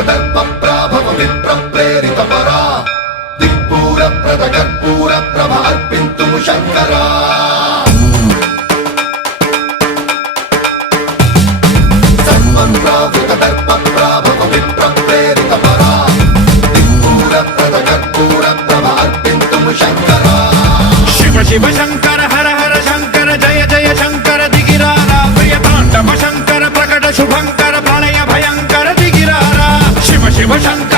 దర్ప ప్రాభవ విప్ర ప్రేరిత పరా దిక్పూర ప్రద కర్పూర ప్రభ అర్పింతుము శంకరా సర్వప్రావృత దర్ప ప్రాభవ విప్ర ప్రేరిత పరా దిక్పూర ప్రద కర్పూర ప్రభ అర్పింతుము శంకరా శివ శివ శంకర హర హర శంకర జయ జయ శంకర దిగిరారా ప్రియ తాండవ శంకర ప్రకట శుభంకర ప్రళయ భయంకర దిగిరారా శివ శివ శంకర